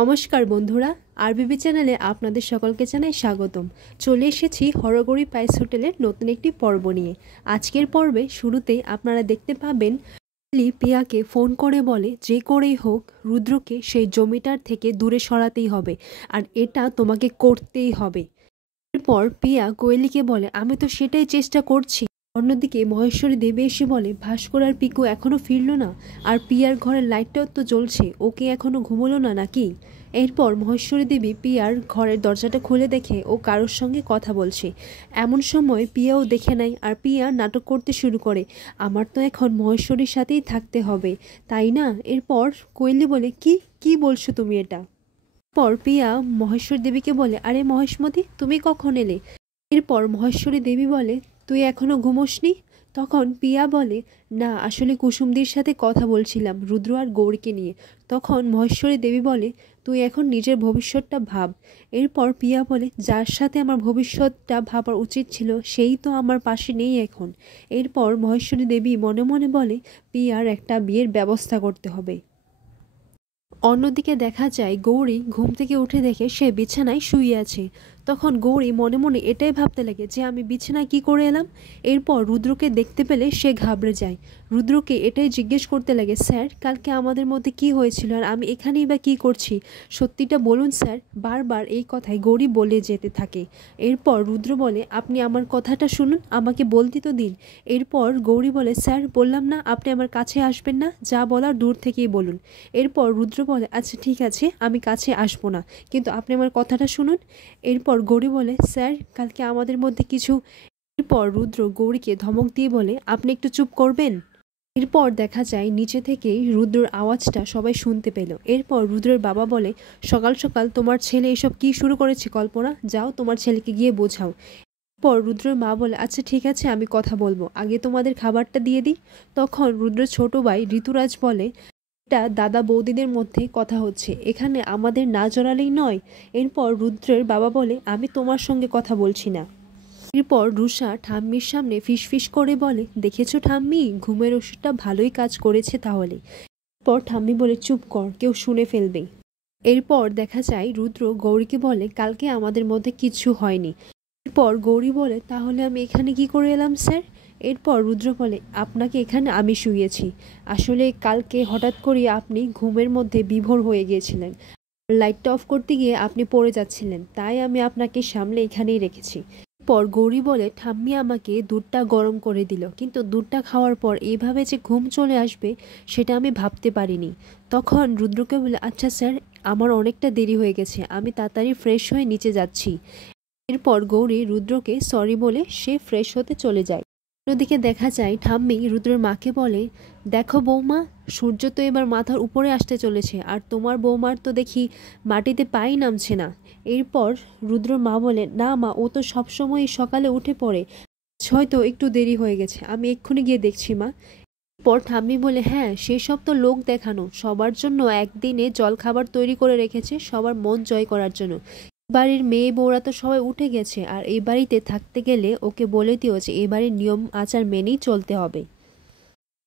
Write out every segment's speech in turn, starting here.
নমস্কার বন্ধুরা, আরবিবি চ্যানেলে আপনাদের সকলকে জানাই স্বাগতম। চলে এসেছি হরগৌরী পাইস হোটেলের নতুন একটি পর্ব নিয়ে। আজকের পর্বে শুরুতেই আপনারা দেখতে পাবেন পিয়াকে ফোন করে বলে যে করেই হোক রুদ্রকে সেই জমিটার থেকে দূরে সরাতেই হবে, আর এটা তোমাকে করতেই হবে। এরপর পিয়া কোয়েলিকে বলে আমি তো সেটাই চেষ্টা করছি। অন্যদিকে মহেশ্বরী দেবী এসে বলে ভাস্কর আর পিকু এখনো ফিরল না, আর পিয়ার ঘরের লাইটটাও তো জ্বলছে, ওকে এখনো ঘুমোলো না নাকি? এরপর মহেশ্বরী দেবী পিয়ার ঘরের দরজাটা খুলে দেখে ও কারোর সঙ্গে কথা বলছে। এমন সময় পিয়াও দেখে নেয়, আর পিয়া নাটক করতে শুরু করে আমার তো এখন মহেশ্বরীর সাথেই থাকতে হবে, তাই না? এরপর কোয়েলি বলে কি কি বলছো তুমি এটা? পর পিয়া মহেশ্বরী দেবীকে বলে আরে মহেশমতি, তুমি কখন এলে? এরপর মহেশ্বরী দেবী বলে তুই এখনো ঘুমোসনি? তখন পিয়া বলে না, আসলে কুসুমদির সাথে কথা বলছিলাম রুদ্র আর গৌরীকে নিয়ে। তখন মহেশ্বরী দেবী বলে তুই এখন নিজের ভবিষ্যৎটা ভাব। এরপর পিয়া বলে যার সাথে আমার ভবিষ্যৎটা ভাবার উচিত ছিল সেই তো আমার পাশে নেই এখন। এরপর মহেশ্বরী দেবী মনে মনে বলে পিয়ার একটা বিয়ের ব্যবস্থা করতে হবে। অন্যদিকে দেখা যায় গৌরী ঘুম থেকে উঠে দেখে সে বিছানায় শুয়ে আছে। তখন গৌরী মনে মনে এটাই ভাবতে লাগে যে আমি বিছানায় কি করে এলাম। এরপর রুদ্রকে দেখতে পেলে সে ঘাবড়ে যায়। রুদ্রকে এটাই জিজ্ঞেস করতে লাগে স্যার কালকে আমাদের মধ্যে কি হয়েছিল আর আমি এখানেই বা কী করছি, সত্যিটা বলুন স্যার। বারবার এই কথাই গৌরী বলে যেতে থাকে। এরপর রুদ্র বলে আপনি আমার কথাটা শুনুন, আমাকে বলতে তো দিন। এরপর গৌরী বলে স্যার বললাম না আপনি আমার কাছে আসবেন না, যা বলার দূর থেকেই বলুন। এরপর রুদ্র বলে আচ্ছা ঠিক আছে, আমি কাছে আসবো না, কিন্তু আপনি আমার কথাটা শুনুন। এরপর গৌরী বলে স্যার কালকে আমাদের মধ্যে কিছু। এরপর রুদ্র গৌরীকে ধমক দিয়ে বলে আপনি একটু চুপ করবেন। এরপর দেখা যায় নিচে থেকেই রুদ্রর আওয়াজটা সবাই শুনতে পেল। এরপর রুদ্রের বাবা বলে সকাল সকাল তোমার ছেলে এসব কি শুরু করেছে কল্পনা, যাও তোমার ছেলেকে গিয়ে বোঝাও। এরপর রুদ্রের মা বলে আচ্ছা ঠিক আছে আমি কথা বলবো, আগে তোমাদের খাবারটা দিয়ে দিই। তখন রুদ্রের ছোট ভাই ঋতুরাজ বলে এটা দাদা বৌদিদের মধ্যে কথা হচ্ছে, এখানে আমাদের না জড়ালেই নয়। এরপর রুদ্রের বাবা বলে আমি তোমার সঙ্গে কথা বলছি না। এরপর রুষা ঠাম্মির সামনে ফিসফিস করে বলে দেখেছো ঠাম্মি, ঘুমের ওষুধটা ভালোই কাজ করেছে তাহলে। এরপর ঠাম্মি বলে চুপ কর, কেউ শুনে ফেলবে। এরপর দেখা যায় রুদ্র গৌরীকে বলে কালকে আমাদের মধ্যে কিছু হয়নি। এরপর গৌরী বলে তাহলে আমি এখানে কি করে এলাম স্যার? এরপর রুদ্র বলে আপনাকে এখানে আমি শুয়েছি, আসলে কালকে হঠাৎ করে আপনি ঘুমের মধ্যে বিভোর হয়ে গিয়েছিলেন, লাইটটা অফ করতে গিয়ে আপনি পড়ে যাচ্ছিলেন, তাই আমি আপনাকে সামলে এখানেই রেখেছি। পর গৌরী বলে ঠাম্মি আমাকে দুধটা গরম করে দিল, কিন্তু দুধটা খাওয়ার পর এইভাবে যে ঘুম চলে আসবে সেটা আমি ভাবতে পারিনি। তখন রুদ্রকে বলে আচ্ছা স্যার আমার অনেকটা দেরি হয়ে গেছে, আমি তাড়াতাড়ি ফ্রেশ হয়ে নিচে যাচ্ছি। এরপর গৌরী রুদ্রকে সরি বলে সে ফ্রেশ হতে চলে যায়। অন্যদিকে দেখা যায় ঠাম্মি রুদ্রের মাকে বলে দেখো বৌমা, সূর্য তো এবার মাথার উপরে আসতে চলেছে, আর তোমার বৌমার তো দেখি মাটিতে পাই নামছে না। এরপর রুদ্রর মা বলে না মা, ও তো সবসময় সকালে উঠে পড়ে, হয়তো একটু দেরি হয়ে গেছে, আমি এক্ষুনি গিয়ে দেখছি মা। পর ঠাম্মি বলে হ্যাঁ সেসব তো লোক দেখানো, সবার জন্য একদিনে জলখাবার তৈরি করে রেখেছে সবার মন জয় করার জন্য। বাড়ির মেয়ে বউরা তো সবাই উঠে গেছে, আর এই বাড়িতে থাকতে গেলে ওকে বলে দিও যে এই বাড়ির নিয়ম আচার মেনেই চলতে হবে।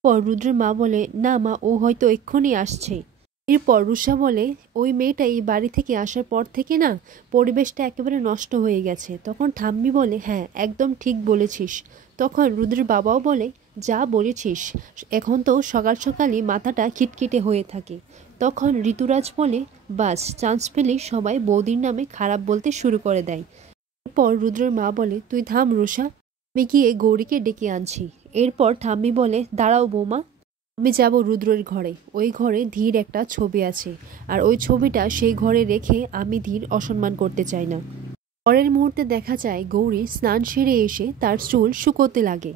পর রুদ্রের মা বলে না মা, ও হয়তো এক্ষুনি আসছে। এরপর রুষা বলে ওই মেয়েটা এই বাড়ি থেকে আসার পর থেকে না পরিবেশটা একেবারে নষ্ট হয়ে গেছে। তখন ঠাম্মি বলে হ্যাঁ একদম ঠিক বলেছিস। তখন রুদ্রের বাবাও বলে যা বলেছিস, এখন তো সকাল সকালই মাথাটা খিটখিটে হয়ে থাকে। তখন ঋতুরাজ বলে বাস চান্স পেলেই সবাই বৌদির নামে খারাপ বলতে শুরু করে দেয়। এরপর রুদ্রের মা বলে তুই থাম রুষা, আমি গিয়ে গৌরীকে ডেকে আনছি। এরপর ঠাম্মি বলে দাঁড়াও বৌমা, আমি যাব রুদ্রের ঘরে, ওই ঘরে ধীর একটা ছবি আছে, আর ওই ছবিটা সেই ঘরে রেখে আমি ধীর অসম্মান করতে চাই না। পরের মুহূর্তে দেখা যায় গৌরী স্নান সেরে এসে তার চুল শুকোতে লাগে,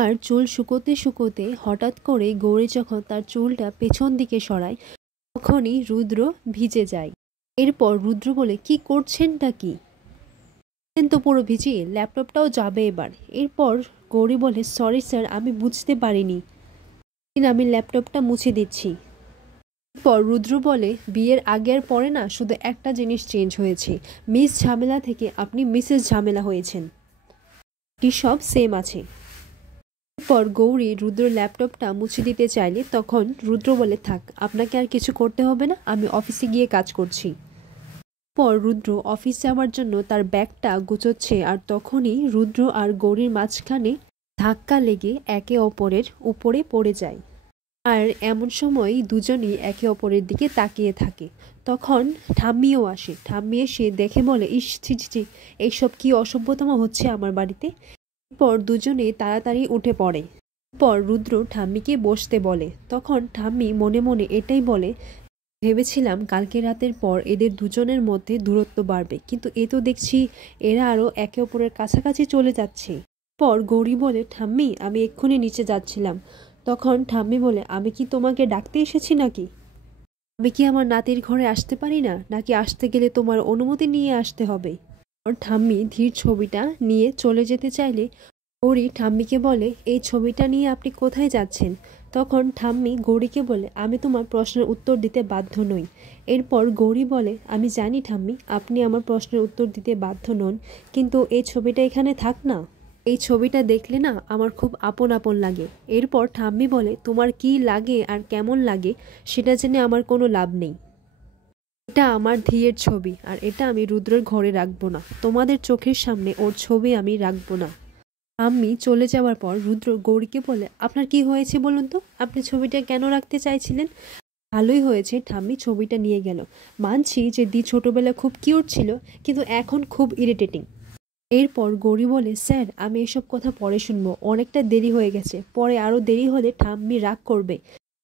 আর চুল শুকোতে শুকোতে হঠাৎ করে গৌরী যখন তার চুলটা পেছন দিকে সরায় তখনই রুদ্র ভিজে যায়। এরপর রুদ্র বলে কি করছেনটা কি, তো পুরো ভিজিয়ে ল্যাপটপটাও যাবে এবার। এরপর গৌরী বলে সরি স্যার আমি বুঝতে পারিনি, আমি ল্যাপটপটা মুছে দিচ্ছি। পর রুদ্র বলে বিয়ের আগে আর পরে না শুধু একটা জিনিস চেঞ্জ হয়েছে, মিস ঝামেলা থেকে আপনি মিসেস ঝামেলা হয়েছেন, কি সব সেম আছে। পর গৌরী রুদ্র ল্যাপটপটা মুছে দিতে চাইলে তখন রুদ্র বলে, থাক, আপনাকে আর কিছু করতে হবে না, আমি অফিসে গিয়ে কাজ করছি। পর রুদ্র অফিস যাওয়ার জন্য তার ব্যাগটা গুছোচ্ছে, আর তখনই রুদ্র আর গৌরীর মাঝখানে ধাক্কা লেগে একে অপরের উপরে পড়ে যায়। আর এমন সময় দুজনই একে অপরের দিকে তাকিয়ে থাকে। তখন ঠাম্মিও আসে। ঠাম্মি এসে দেখে বলে, ইস, ছি ছি ছি, এইসব কি অসভ্যতম হচ্ছে আমার বাড়িতে। পর দুজনে তাড়াতাড়ি উঠে পড়ে। পর রুদ্র ঠাম্মিকে বসতে বলে। তখন ঠাম্মি মনে মনে এটাই বলে, ভেবেছিলাম কালকে রাতের পর এদের দুজনের মধ্যে দূরত্ব বাড়বে, কিন্তু এ তো দেখছি এরা আরও একে অপরের কাছাকাছি চলে যাচ্ছে। পর গৌরী বলে, ঠাম্মি, আমি এক্ষুনি নিচে যাচ্ছিলাম। তখন ঠাম্মি বলে, আমি কি তোমাকে ডাকতে এসেছি নাকি? আমি কি আমার নাতির ঘরে আসতে পারি না, নাকি আসতে গেলে তোমার অনুমতি নিয়ে আসতে হবে? ঠাম্মি ধীর ছবিটা নিয়ে চলে যেতে চাইলে গৌরী ঠাম্মিকে বলে, এই ছবিটা নিয়ে আপনি কোথায় যাচ্ছেন? তখন ঠাম্মি গৌরীকে বলে, আমি তোমার প্রশ্নের উত্তর দিতে বাধ্য নই। এরপর গৌরী বলে, আমি জানি ঠাম্মি, আপনি আমার প্রশ্নের উত্তর দিতে বাধ্য নন, কিন্তু এই ছবিটা এখানে থাক না। এই ছবিটা দেখলে না আমার খুব আপন আপন লাগে। এরপর ঠাম্মি বলে, তোমার কি লাগে আর কেমন লাগে সেটা জেনে আমার কোনো লাভ নেই। এটা আমার ধিয়ের ছবি, আর এটা আমি রুদ্রের ঘরে রাখবো না। তোমাদের চোখের সামনে ওর ছবি আমি রাখবো না। আমি চলে যাওয়ার পর রুদ্র গৌরীকে বলে, আপনার কি হয়েছে বলুন তো, আপনি ছবিটা কেন রাখতে চাইছিলেন? ভালোই হয়েছে ঠাম্মি ছবিটা নিয়ে গেল। মানছি যে দি ছোটবেলা খুব কিউট ছিল, কিন্তু এখন খুব ইরিটেটিং। এরপর গৌরী বলে, স্যার, আমি এসব কথা পরে শুনবো, অনেকটা দেরি হয়ে গেছে, পরে আরও দেরি হলে ঠাম্মি রাগ করবে।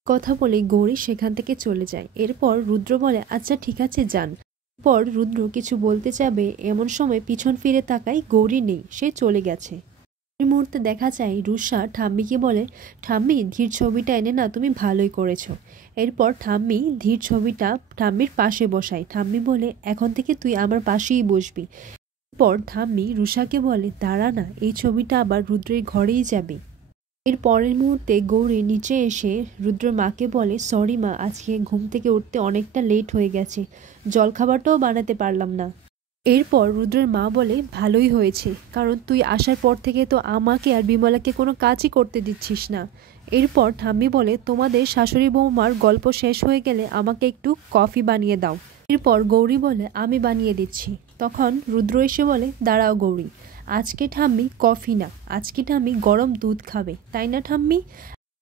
কথা বলে গৌরী সেখান থেকে চলে যায়। এরপর রুদ্র বলে, আচ্ছা ঠিক আছে, যান। পর রুদ্র কিছু বলতে যাবে, এমন সময় পিছন ফিরে তাকায়, গৌরী নেই, সে চলে গেছে। এই মুহূর্তে দেখা যায় রুষা ঠাম্মিকে বলে, ঠাম্মি, ধীর ছবিটা এনে না তুমি ভালোই করেছো। এরপর ঠাম্মি ধীর ছবিটা ঠাম্মির পাশে বসায়। ঠাম্মি বলে, এখন থেকে তুই আমার পাশেই বসবি। এরপর ঠাম্মি রুষাকে বলে, দাঁড়া না, এই ছবিটা আবার রুদ্রের ঘরেই যাবে। এর পরের মুহূর্তে গৌরী নিচে এসে রুদ্র মাকে বলে, সরি মা, আজকে ঘুম থেকে উঠতে অনেকটা লেট হয়ে গেছে, জলখাবারটাও বানাতে পারলাম না। এরপর রুদ্রের মা বলে, ভালোই হয়েছে, কারণ তুই আসার পর থেকে তো আমাকে আর বিমলাকে কোনো কাজই করতে দিচ্ছিস না। এরপর ঠাম্মি বলে, তোমাদের শাশুড়ি বৌমার গল্প শেষ হয়ে গেলে আমাকে একটু কফি বানিয়ে দাও। এরপর গৌরী বলে, আমি বানিয়ে দিচ্ছি। তখন রুদ্র এসে বলে, দাঁড়াও গৌরী, আজকে ঠাম্মি কফি না, আজকে ঠাম্মি গরম দুধ খাবে, তাই না ঠাম্মি?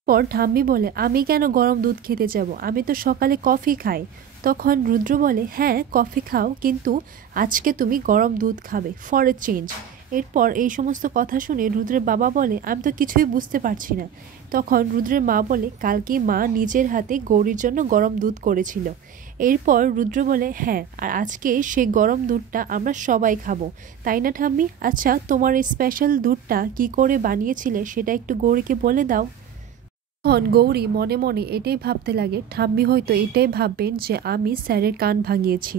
পর ঠাম্মি বলে, আমি কেন গরম দুধ খেতে যাব, আমি তো সকালে কফি খাই। তখন রুদ্র বলে, হ্যাঁ কফি খাও, কিন্তু আজকে তুমি গরম দুধ খাবে, ফর এ চেঞ্জ। এরপর এই সমস্ত কথা শুনে রুদ্রের বাবা বলে, আমি তো কিছুই বুঝতে পারছি না। তখন রুদ্রের মা বলে, কালকে মা নিজের হাতে গৌরীর জন্য গরম দুধ করেছিল। এরপর রুদ্র বলে, হ্যাঁ, আর আজকে সেই গরম দুধটা আমরা সবাই খাবো, তাই না ঠাম্মি? আচ্ছা, তোমার এই স্পেশাল দুধটা কি করে বানিয়েছিলে সেটা একটু গৌরীকে বলে দাও। তখন গৌরী মনে মনে এটাই ভাবতে লাগে, ঠাম্মি হয়তো এটাই ভাববেন যে আমি স্যারের কান ভাঙিয়েছি।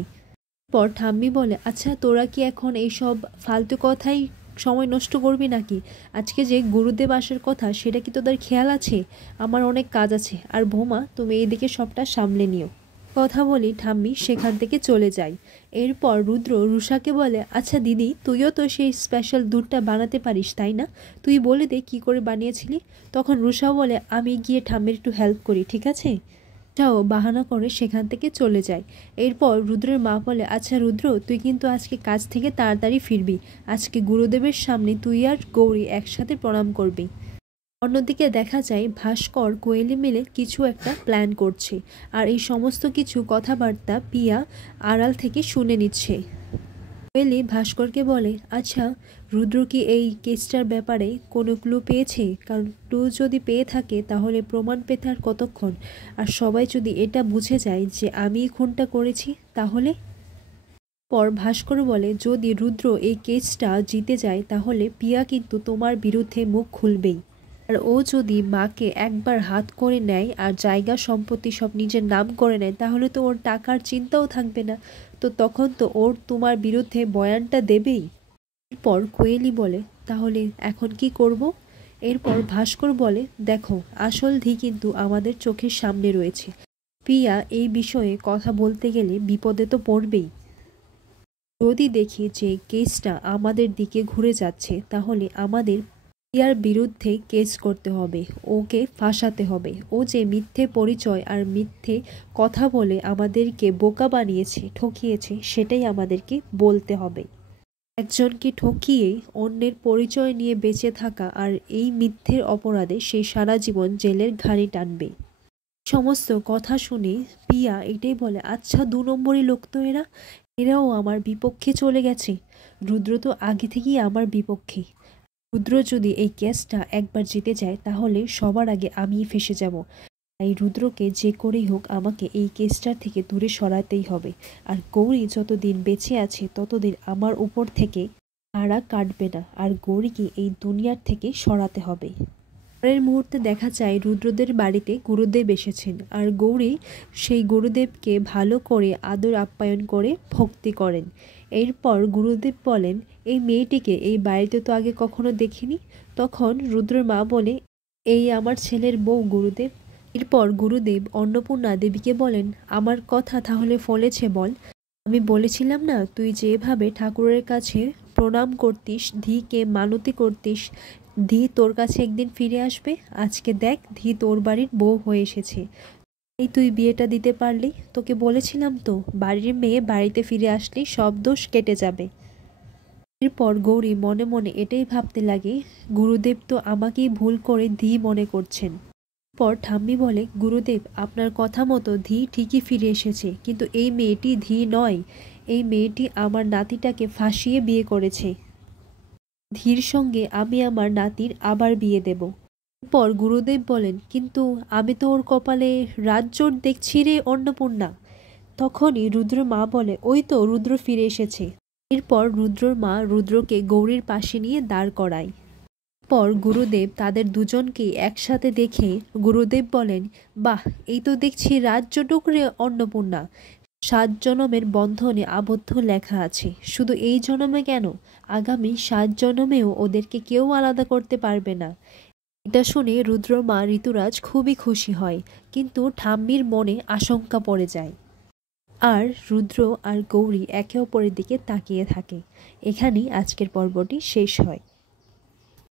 পর ঠাম্মি বলে, আচ্ছা তোরা কি এখন এইসব ফালতু কথাই সময় নষ্ট করবি নাকি? আজকে যে গুরুদেব আসার কথা সেটা কি তোদের খেয়াল আছে? আমার অনেক কাজ আছে, আর বৌমা তুমি এইদিকে সবটা সামলে নিও। কথা বলি ঠাম্মি সেখান থেকে চলে যায়। এরপর রুদ্র রুষাকে বলে, আচ্ছা দিদি, তুইও তো সেই স্পেশাল দুধটা বানাতে পারিস তাই না? তুই বলে দে কী করে বানিয়েছিলি। তখন রুষাও বলে, আমি গিয়ে ঠাম্মির একটু হেল্প করি, ঠিক আছে? তাও বাহানা করে সেখান থেকে চলে যায়। এরপর রুদ্রের মা বলে, আচ্ছা রুদ্র, তুই কিন্তু আজকে কাজ থেকে তাড়াতাড়ি ফিরবি, আজকে গুরুদেবের সামনে তুই আর গৌরী একসাথে প্রণাম করবি। অন্যদিকে দেখা যায় ভাস্কর কোয়েলি মিলে কিছু একটা প্ল্যান করছে, আর এই সমস্ত কিছু কথাবার্তা পিয়া আড়াল থেকে শুনে নিচ্ছে। কোয়েলি ভাস্করকে বলে, আচ্ছা রুদ্র কি এই কেসটার ব্যাপারে কোনো ক্লু পেয়েছে? কারণ ক্লু যদি পেয়ে থাকে তাহলে প্রমাণ পেতে আর কতক্ষণ, আর সবাই যদি এটা বুঝে যায় যে আমি খুনটা করেছি তাহলে? পর ভাস্কর বলে, যদি রুদ্র এই কেসটা জিতে যায় তাহলে পিয়া কিন্তু তোমার বিরুদ্ধে মুখ খুলবেই, আর ও যদি মাকে একবার হাত করে নেয় আর জায়গা সম্পত্তি সব নিজের নাম করে নেয় তাহলে তো ওর টাকার চিন্তাও থাকবে না, তো তখন তো ওর তোমার বিরুদ্ধে বয়ানটা দেবেই। এরপর কোয়েলি বলে, তাহলে এখন কি করব? এরপর ভাস্কর বলে, দেখো আসল ধি কিন্তু আমাদের চোখের সামনে রয়েছে, পিয়া এই বিষয়ে কথা বলতে গেলে বিপদে তো পড়বেই। যদি দেখি যে কেসটা আমাদের দিকে ঘুরে যাচ্ছে তাহলে আমাদের পিয়ার বিরুদ্ধে কেস করতে হবে, ওকে ফাঁসাতে হবে। ও যে মিথ্যে পরিচয় আর মিথ্যে কথা বলে আমাদেরকে বোকা বানিয়েছে, ঠকিয়েছে, সেটাই আমাদেরকে বলতে হবে। একজনকে ঠকিয়ে অন্যের পরিচয় নিয়ে বেঁচে থাকা আর এই মিথ্যের অপরাধে সে সারা জীবন জেলের ঘানি টানবে। সমস্ত কথা শুনে পিয়া এটাই বলে, আচ্ছা 2 নম্বরই লোক তো এরাও আমার বিপক্ষে চলে গেছে। রুদ্র তো আগে থেকেই আমার বিপক্ষে। রুদ্র যদি এই কেসটা একবার জিতে যায় তাহলে সবার আগে আমিই ফেঁসে যাব। তাই রুদ্রকে যে করেই হোক আমাকে এই কেসটার থেকে দূরে সরাতেই হবে। আর গৌরী যতদিন বেঁচে আছে ততদিন আমার উপর থেকে হারা কাটবে না, আর গৌরীকে এই দুনিয়ার থেকে সরাতে হবে। পরের মুহূর্তে দেখা যায় রুদ্রদের বাড়িতে গুরুদেব এসেছেন, আর গৌরী সেই গুরুদেবকে ভালো করে আদর আপ্যায়ন করে ভক্তি করেন। এরপর গুরুদেব বলেন, এই মেয়েটিকে এই বাড়িতে তো আগে কখনো দেখিনি। তখন রুদ্রর মা বলে, এই আমার ছেলের বউ গুরুদেব। এরপর গুরুদেব অন্নপূর্ণা দেবীকে বলেন, আমার কথা তাহলে ফলেছে বল। আমি বলেছিলাম না তুই যেভাবে ঠাকুরের কাছে প্রণাম করতিস, ধিকে মানতি করতিস, ধি তোর কাছে একদিন ফিরে আসবে। আজকে দেখ ধি তোর বাড়ির বউ হয়ে এসেছে। এই তুই বিয়েটা দিতে পারলি। তোকে বলেছিলাম তো বাড়ির মেয়ে বাড়িতে ফিরে আসলেই সব দোষ কেটে যাবে। এরপর গৌরী মনে মনে এটাই ভাবতে লাগে, গুরুদেব তো আমাকেই ভুল করে ধি মনে করছেন। পর ঠাম্মি বলে, গুরুদেব আপনার কথা মতো ধি ঠিকই ফিরে এসেছে, কিন্তু এই মেয়েটি ধি নয়। এই মেয়েটি আমার নাতিটাকে ফাঁসিয়ে বিয়ে করেছে। ধীর সঙ্গে আমি আমার নাতির আবার বিয়ে দেব। এরপর গুরুদেব বলেন, কিন্তু আমি তো ওর কপালে রাতজোট দেখছি রে অন্নপূর্ণা। তখনই রুদ্র মা বলে, ওই তো রুদ্র ফিরে এসেছে। এরপর রুদ্রর মা রুদ্রকে গৌরীর পাশে নিয়ে দাঁড় করায়। পর গুরুদেব তাদের দুজনকে একসাথে দেখে গুরুদেব বলেন, বাহ, এই তো দেখছি রাতজোটক রে অন্নপূর্ণা। 7 জনমের বন্ধনে আবদ্ধ লেখা আছে। শুধু এই জনমে কেন, আগামী 7 জনমেও ওদেরকে কেউ আলাদা করতে পারবে না। এটা শুনে রুদ্রর মা ঋতুরাজ খুবই খুশি হয়, কিন্তু ঠাম্মির মনে আশঙ্কা পড়ে যায়। আর রুদ্র আর গৌরী একে অপরের দিকে তাকিয়ে থাকে। এখানেই আজকের পর্বটি শেষ হয়।